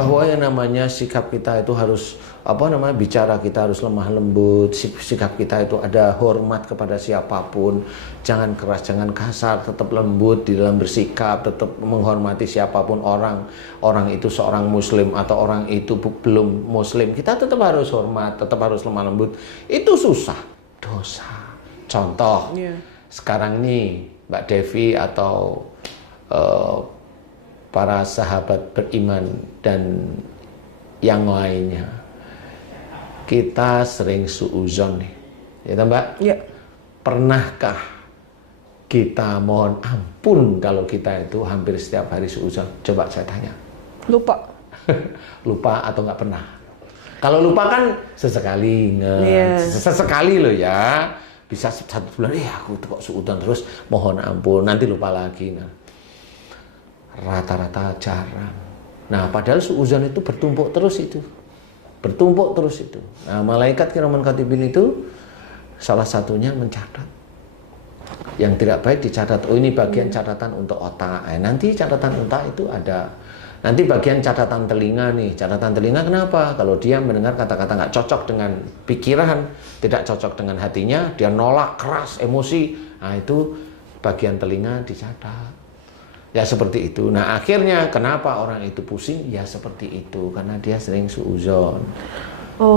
bahwa yang namanya sikap kita itu harus bicara kita harus lemah lembut, sikap kita itu ada hormat kepada siapapun, jangan keras, jangan kasar, tetap lembut di dalam bersikap, tetap menghormati siapapun orang itu seorang muslim atau orang itu belum muslim, kita tetap harus hormat, tetap harus lemah lembut. Itu susah, dosa. Contoh, sekarang nih Mbak Devi atau para sahabat beriman dan yang lainnya, kita sering suudzon nih, ya Mbak? Ya. Pernahkah kita mohon ampun kalau kita itu hampir setiap hari suudzon? Coba saya tanya. Lupa. Lupa atau nggak pernah? Kalau lupa kan sesekali, sesekali loh ya. Bisa 1 bulan, aku kok suudzon terus mohon ampun, nanti lupa lagi. Nah, rata-rata jarang. Nah, padahal suudzon itu bertumpuk terus itu. Nah, malaikat kiraman katibin itu salah satunya mencatat. Yang tidak baik dicatat. Oh, ini bagian catatan untuk otak. Nanti catatan otak itu ada. Nanti bagian catatan telinga nih. Catatan telinga kenapa? Kalau dia mendengar kata-kata nggak cocok dengan pikiran, tidak cocok dengan hatinya, dia nolak keras, emosi. Nah, itu bagian telinga dicatat. Ya seperti itu. Nah, akhirnya kenapa orang itu pusing? Ya seperti itu, karena dia sering suudzon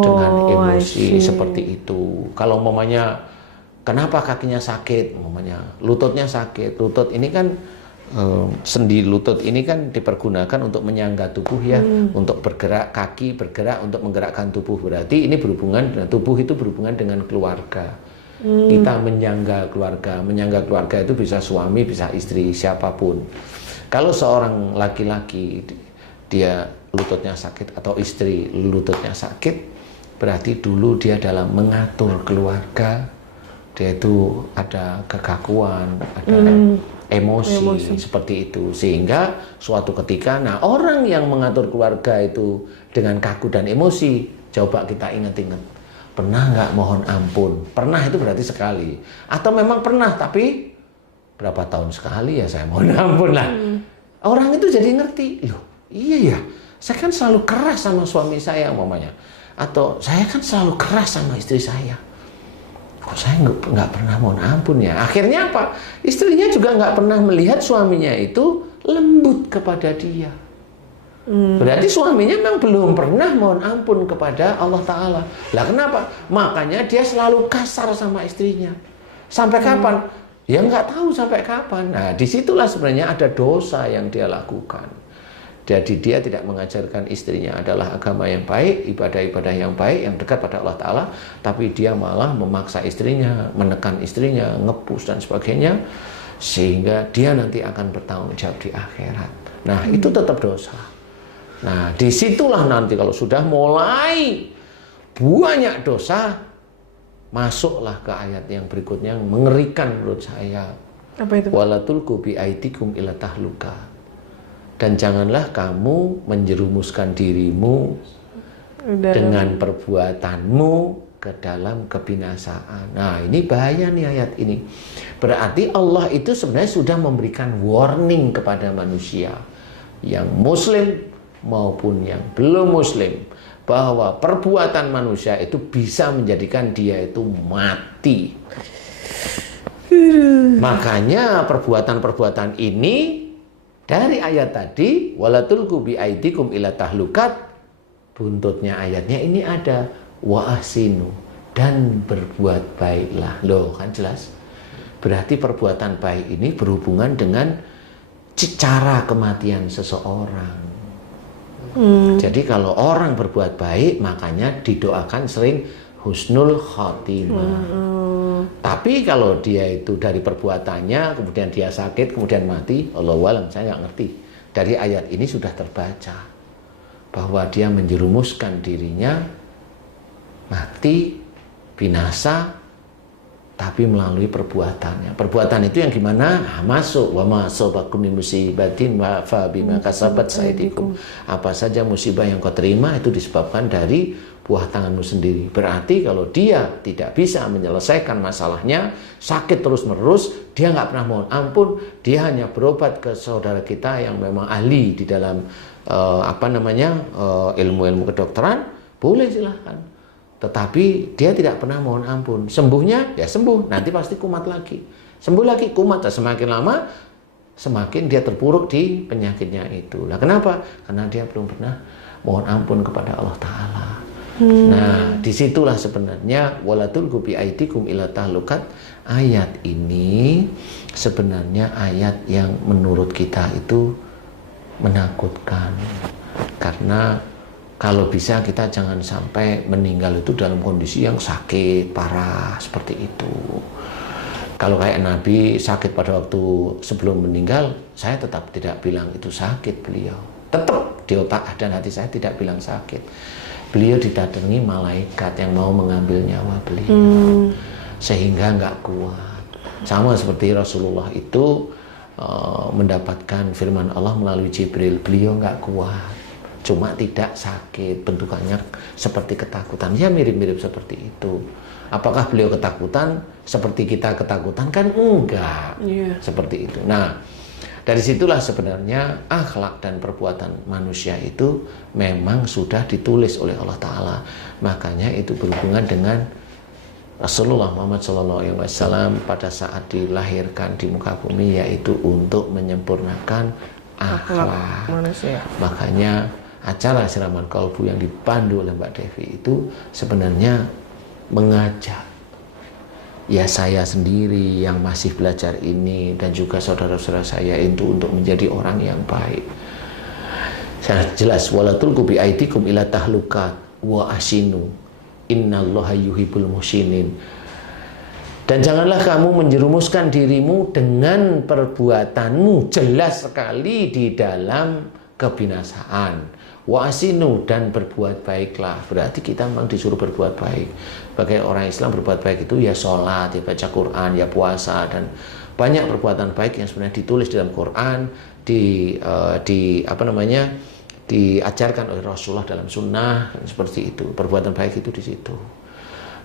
dengan emosi seperti itu. Kalau umpamanya kenapa kakinya sakit, umpamanya lututnya sakit. Lutut ini kan sendi lutut ini kan dipergunakan untuk menyangga tubuh ya, untuk bergerak, kaki bergerak untuk menggerakkan tubuh. Berarti ini berhubungan dengan tubuh, itu berhubungan dengan keluarga. Kita menyangga keluarga itu bisa suami, bisa istri, siapapun. Kalau seorang laki-laki dia lututnya sakit atau istri lututnya sakit, berarti dulu dia dalam mengatur keluarga, dia itu ada kekakuan, ada emosi seperti itu. Sehingga suatu ketika, nah orang yang mengatur keluarga itu dengan kaku dan emosi, coba kita ingat-ingat. Pernah nggak mohon ampun? Pernah itu berarti sekali. Atau memang pernah, tapi berapa tahun sekali ya saya mohon ampun lah. Orang itu jadi ngerti, loh iya ya, saya kan selalu keras sama suami saya umpamanya. Atau saya kan selalu keras sama istri saya. Kok saya nggak pernah mohon ampun ya? Akhirnya apa? Istrinya juga nggak pernah melihat suaminya itu lembut kepada dia. Berarti suaminya memang belum pernah mohon ampun kepada Allah Ta'ala. Lah kenapa? Makanya dia selalu kasar sama istrinya. Sampai kapan? Ya nggak tahu sampai kapan. Nah disitulah sebenarnya ada dosa yang dia lakukan. Jadi dia tidak mengajarkan istrinya adalah agama yang baik, ibadah-ibadah yang baik, yang dekat pada Allah Ta'ala. Tapi dia malah memaksa istrinya, menekan istrinya, ngepus dan sebagainya. Sehingga dia nanti akan bertanggung jawab di akhirat. Nah itu tetap dosa. Nah, disitulah nanti kalau sudah mulai banyak dosa, masuklah ke ayat yang berikutnya yang mengerikan menurut saya. Apa itu? Wala tulqu biaidikum ila tahluka. Dan janganlah kamu menjerumuskan dirimu dengan perbuatanmu ke dalam kebinasaan. Nah, ini bahaya nih ayat ini. Berarti Allah itu sebenarnya sudah memberikan warning kepada manusia yang muslim maupun yang belum muslim, bahwa perbuatan manusia itu bisa menjadikan dia itu mati. Makanya perbuatan-perbuatan ini dari ayat tadi, wala tulqu biaidikum ila tahlukat, buntutnya ayatnya ini ada wa ahsinu, dan berbuat baiklah. Loh, kan jelas. Berarti perbuatan baik ini berhubungan dengan cara kematian seseorang. Jadi kalau orang berbuat baik, makanya didoakan sering husnul khotimah. Tapi kalau dia itu dari perbuatannya, kemudian dia sakit, kemudian mati, Allahu a'lam, saya nggak ngerti. Dari ayat ini sudah terbaca bahwa dia menjerumuskan dirinya mati, binasa, tapi melalui perbuatannya. Perbuatan itu yang gimana? Nah, masuk wa ma asabakum min musibatin wa fa bima kasabat saydikum. Apa saja musibah yang kau terima itu disebabkan dari buah tanganmu sendiri. Berarti kalau dia tidak bisa menyelesaikan masalahnya, sakit terus-menerus, dia nggak pernah mohon ampun, dia hanya berobat ke saudara kita yang memang ahli di dalam ilmu-ilmu kedokteran, boleh silahkan. Tetapi dia tidak pernah mohon ampun. Sembuhnya ya sembuh, nanti pasti kumat lagi. Sembuh lagi kumat, semakin lama semakin dia terpuruk di penyakitnya itu. Nah, kenapa? Karena dia belum pernah mohon ampun kepada Allah Ta'ala. Nah, disitulah sebenarnya walatul gubi aidikum ila tahlukat. Ayat ini sebenarnya ayat yang menurut kita itu menakutkan, karena kalau bisa kita jangan sampai meninggal itu dalam kondisi yang sakit parah seperti itu. Kalau kayak Nabi sakit pada waktu sebelum meninggal, saya tetap tidak bilang itu sakit beliau. Tetap di otak dan hati saya tidak bilang sakit. Beliau didatangi malaikat yang mau mengambil nyawa beliau, sehingga nggak kuat. Sama seperti Rasulullah itu mendapatkan firman Allah melalui Jibril, beliau nggak kuat, cuma tidak sakit, bentukannya seperti ketakutan, ya mirip-mirip seperti itu. Apakah beliau ketakutan seperti kita ketakutan? Kan enggak, seperti itu. Nah, dari situlah sebenarnya akhlak dan perbuatan manusia itu memang sudah ditulis oleh Allah Ta'ala. Makanya itu berhubungan dengan Rasulullah Muhammad SAW pada saat dilahirkan di muka bumi, yaitu untuk menyempurnakan akhlak manusia. Makanya acara Siraman Kolbu yang dipandu oleh Mbak Devi itu sebenarnya mengajak ya saya sendiri yang masih belajar ini dan juga saudara-saudara saya itu untuk menjadi orang yang baik. Sangat jelas, walatul kubi aidikum ila tahlukat wa asinu innallaha yuhibbul muhsinin. Dan janganlah kamu menjerumuskan dirimu dengan perbuatanmu, jelas sekali di dalam kebinasaan. Wa asinu, dan berbuat baiklah. Berarti kita memang disuruh berbuat baik. Sebagai orang Islam, berbuat baik itu ya sholat, ya baca Quran, ya puasa, dan banyak perbuatan baik yang sebenarnya ditulis dalam Quran, diajarkan oleh Rasulullah dalam sunnah, seperti itu. Perbuatan baik itu di situ.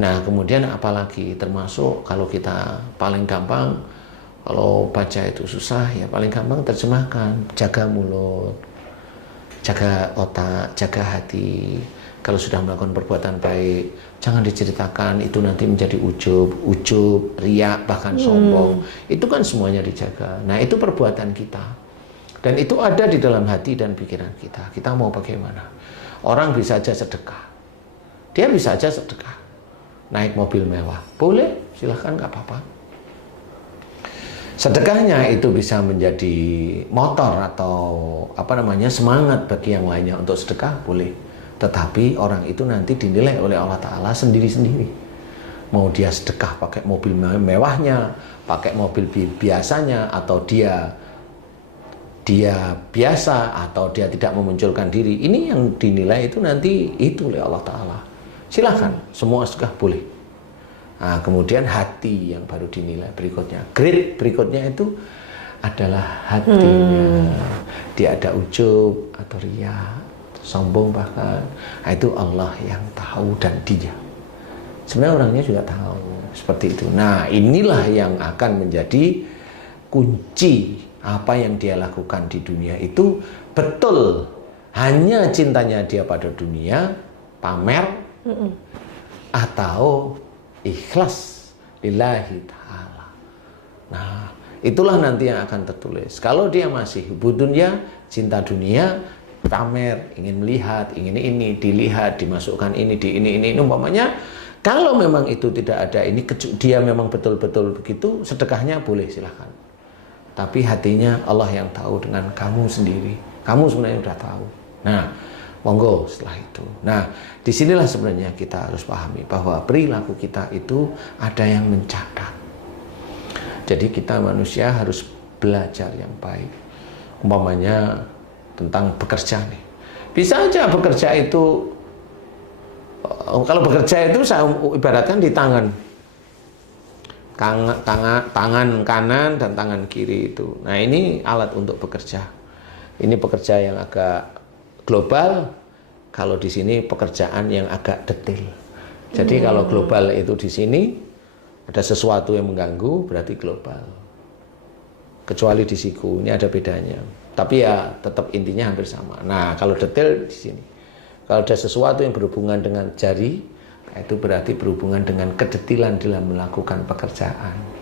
Nah, kemudian apalagi termasuk kalau kita paling gampang, kalau baca itu susah, ya paling gampang terjemahkan, jaga mulut, jaga otak, jaga hati. Kalau sudah melakukan perbuatan baik, jangan diceritakan, itu nanti menjadi ujub, riak, bahkan sombong. Itu kan semuanya dijaga. Nah, itu perbuatan kita. Dan itu ada di dalam hati dan pikiran kita. Kita mau bagaimana? Orang bisa aja sedekah. Dia bisa aja sedekah. Naik mobil mewah. Boleh, silahkan, nggak apa-apa. Sedekahnya itu bisa menjadi motor atau semangat bagi yang lainnya untuk sedekah, boleh. Tetapi orang itu nanti dinilai oleh Allah Ta'ala sendiri-sendiri. Mau dia sedekah pakai mobil mewahnya, pakai mobil biasanya, atau dia biasa, atau dia tidak memunculkan diri, ini yang dinilai itu nanti itu oleh Allah Ta'ala. Silahkan, semua sedekah boleh. Nah, kemudian hati yang baru dinilai berikutnya. Grade berikutnya itu adalah hatinya. Dia ada ujub atau riya, sombong bahkan. Nah, itu Allah yang tahu dan dia. Sebenarnya orangnya juga tahu seperti itu. Nah, inilah yang akan menjadi kunci apa yang dia lakukan di dunia itu betul hanya cintanya dia pada dunia, pamer, atau ikhlas lillahi ta'ala. Nah, itulah nanti yang akan tertulis. Kalau dia masih hubbu dunya, cinta dunia, pamer, ingin melihat, ingin ini, dilihat, dimasukkan ini, di ini, umpamanya, kalau memang itu tidak ada ini, dia memang betul-betul begitu, sedekahnya boleh, silahkan. Tapi hatinya Allah yang tahu dengan kamu sendiri. Kamu sebenarnya sudah tahu. Nah, monggo setelah itu. Nah, disinilah sebenarnya kita harus pahami bahwa perilaku kita itu ada yang mencatat. Jadi kita manusia harus belajar yang baik. Umpamanya tentang bekerja nih. Bisa aja bekerja itu, kalau bekerja itu saya ibaratkan di tangan kanan dan tangan kiri itu. Nah, ini alat untuk bekerja. Ini pekerja yang agak global, kalau di sini pekerjaan yang agak detail. Jadi kalau global itu di sini ada sesuatu yang mengganggu, berarti global. Kecuali di siku, ini ada bedanya. Tapi ya tetap intinya hampir sama. Nah, kalau detail di sini. Kalau ada sesuatu yang berhubungan dengan jari, itu berarti berhubungan dengan kedetilan dalam melakukan pekerjaan.